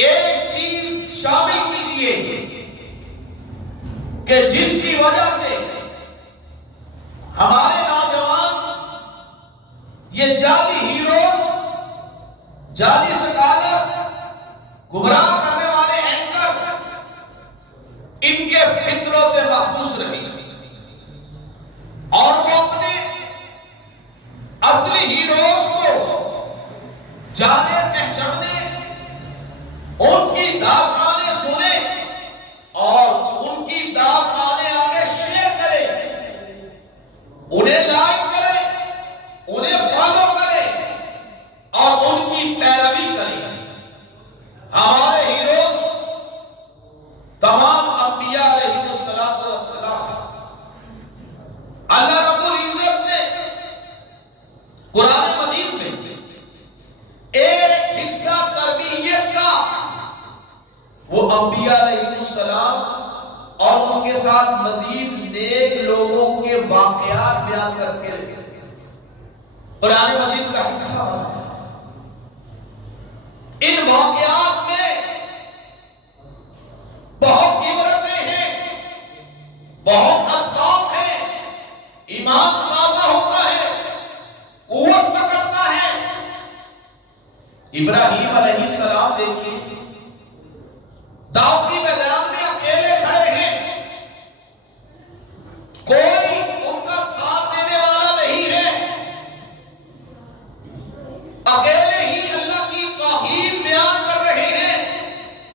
एक चीज शामिल कीजिए कि जिसकी वजह से हमारे नौजवान ये जाली हीरो, जाली स्कॉलर, गुमराह करने वाले एंकर, इनके फितरों से महफूज रहे और वो अपने असली हीरोज को जाने पहचाने, उनकी दास्तानें सुने और उनकी दास्तानें आगे शेयर करें, उन्हें लाइक करें, उन्हें फॉलो करें और उनकी पैरवी करें। हमारे हीरोज तमाम अंबिया अलैहिस्सलातु वस्सलाम, अल्लाह रब्बुल इज्जत ने कुरान मजीद में एक हिस्सा तरबियत का वो अंबिया अलैहिस्सलाम और उनके साथ मजीद नेक लोगों के वाकयात बयान करके कुरान मजीद का हिस्सा बना। इन वाकयात में बहुत इबरतें हैं, बहुत असबाब हैं, ईमान ताज़ा होता है, कुव्वत पकड़ता है। इब्राहीम अलैहिस्सलाम देखिए, दाऊद